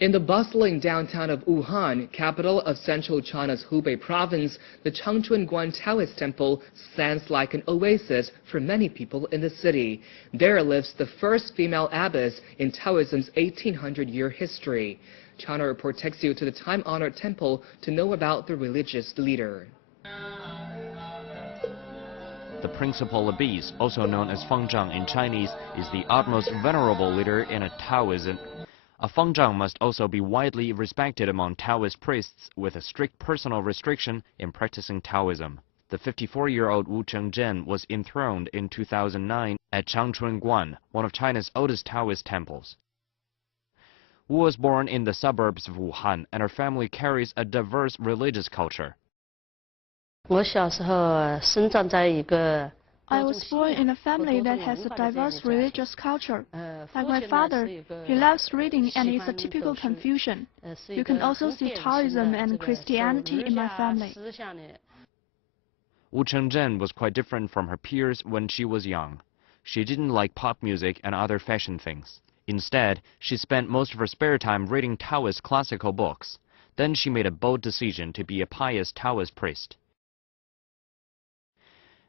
In the bustling downtown of Wuhan, capital of central China's Hubei province, the Chéngzhēn Taoist temple stands like an oasis for many people in the city. There lives the first female abbess in Taoism's 1800-year history. China Report takes you to the time-honored temple to know about the religious leader. The principal abbess, also known as Fengzhang in Chinese, is the utmost venerable leader in a Taoism. A Fengzhang must also be widely respected among Taoist priests with a strict personal restriction in practicing Taoism. The 54-year-old Wu Chéngzhēn was enthroned in 2009 at Chéngzhēn, one of China's oldest Taoist temples. Wu was born in the suburbs of Wuhan, and her family carries a diverse religious culture. I was born in a family that has a diverse religious culture. Like my father, he loves reading and is a typical Confucian. You can also see Taoism and Christianity in my family. Wu Chéngzhēn was quite different from her peers when she was young. She didn't like pop music and other fashion things. Instead, she spent most of her spare time reading Taoist classical books. Then she made a bold decision to be a pious Taoist priest.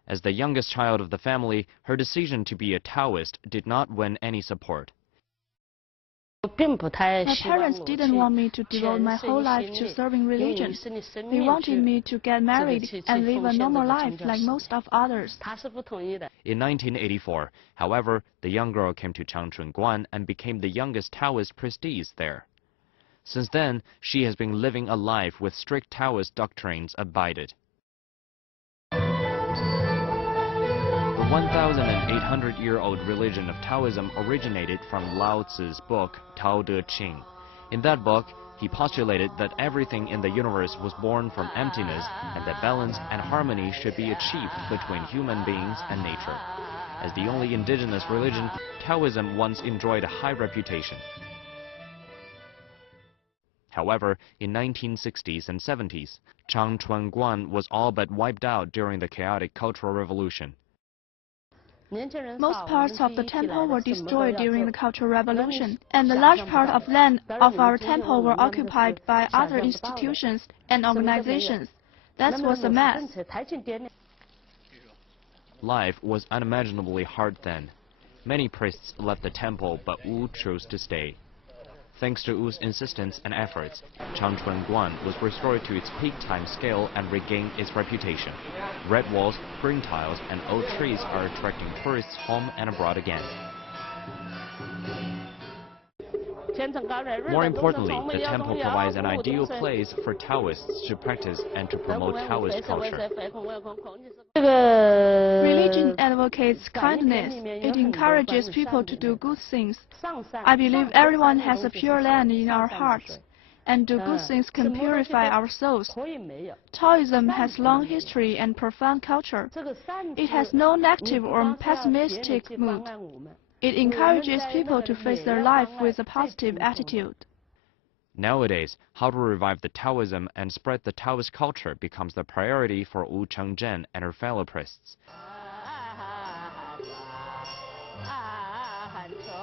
As the youngest child of the family, her decision to be a Taoist did not win any support. My parents didn't want me to devote my whole life to serving religion. They wanted me to get married and live a normal life like most of others. In 1984, however, the young girl came to Chéngzhēn and became the youngest Taoist priestess there. Since then, she has been living a life with strict Taoist doctrines abided. The 1,800-year-old religion of Taoism originated from Lao Tzu's book, Tao Te Ching. In that book, he postulated that everything in the universe was born from emptiness and that balance and harmony should be achieved between human beings and nature. As the only indigenous religion, Taoism once enjoyed a high reputation. However, in 1960s and 70s, Chéngzhēn was all but wiped out during the chaotic Cultural Revolution. Most parts of the temple were destroyed during the Cultural Revolution, and a large part of land of our temple were occupied by other institutions and organizations. That was a mess. Life was unimaginably hard then. Many priests left the temple, but Wu chose to stay. Thanks to Wu's insistence and efforts, Chéngzhēn was restored to its peak time scale and regained its reputation. Red walls, green tiles, and old trees are attracting tourists home and abroad again. More importantly, the temple provides an ideal place for Taoists to practice and to promote Taoist culture. Religion advocates kindness. It encourages people to do good things. I believe everyone has a pure land in our hearts, and do good things can purify our souls. Taoism has long history and profound culture. It has no negative or pessimistic mood. It encourages people to face their life with a positive attitude. Nowadays, how to revive the Taoism and spread the Taoist culture becomes the priority for Wu Chéngzhēn and her fellow priests.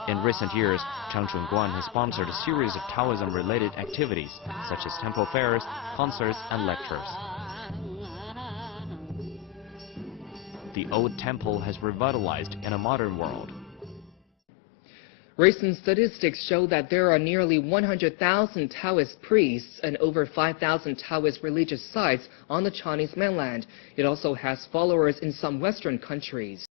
In recent years, Chéngzhēn has sponsored a series of Taoism-related activities, such as temple fairs, concerts, and lectures. The old temple has revitalized in a modern world. Recent statistics show that there are nearly 100,000 Taoist priests and over 5,000 Taoist religious sites on the Chinese mainland. It also has followers in some Western countries.